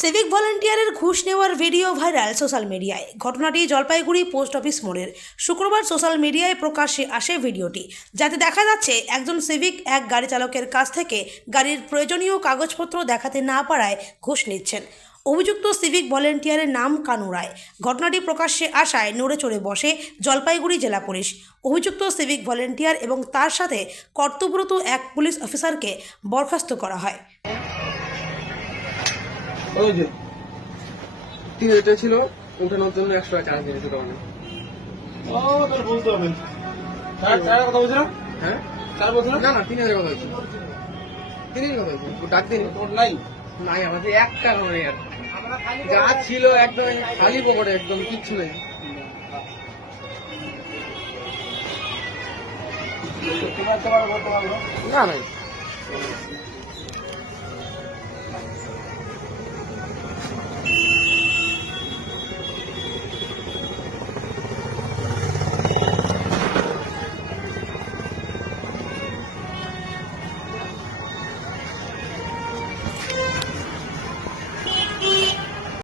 Civic ভলান্টিয়ারের ঘুষ নেওয়ার video viral social মিডিয়ায়। ঘটনাটি জলপাইগুড়ি পোস্ট অফিস মোড়ের। শুক্রবার সোশ্যাল মিডিয়ায় প্রকাশ্যে আসে ভিডিওটি, যাতে দেখা যাচ্ছে একজন সিভিক এক গাড়ি চালকের কাছ থেকে গাড়ির প্রয়োজনীয় কাগজপত্র দেখাতে না পারায় ঘুষ নিচ্ছেন। অভিযুক্ত সিভিক ভলান্টিয়ারের নাম কানু রায়। ঘটনাটি প্রকাশ্যে আসায় নড়ে চড়ে বসে জলপাইগুড়ি জেলা পুলিশ। অভিযুক্ত সিভিক ভলান্টিয়ার এবং তার সাথে কর্তব্যরত এক পুলিশ অফিসারকে বরখাস্ত করা হয়। ওই যে 3000 ছিল, উঠানোর জন্য 100 টাকা চার্জ দিয়েছে দোকানে। ও তোর বলতে হবে। চার কথা বলছিলাম। হ্যাঁ, চার বলছিলাম। না 3000 কথা হয়েছিল। 3000 কথা হয়েছিল। তো ডাক দিন। তোর নাই। নাই, আমাদের 1 টাকা নেই আর। যা ছিল একদম খালি পকেটে, একদম কিচ্ছু নেই। সত্যি বলতে পারবো বলতে পারবো। না নাই।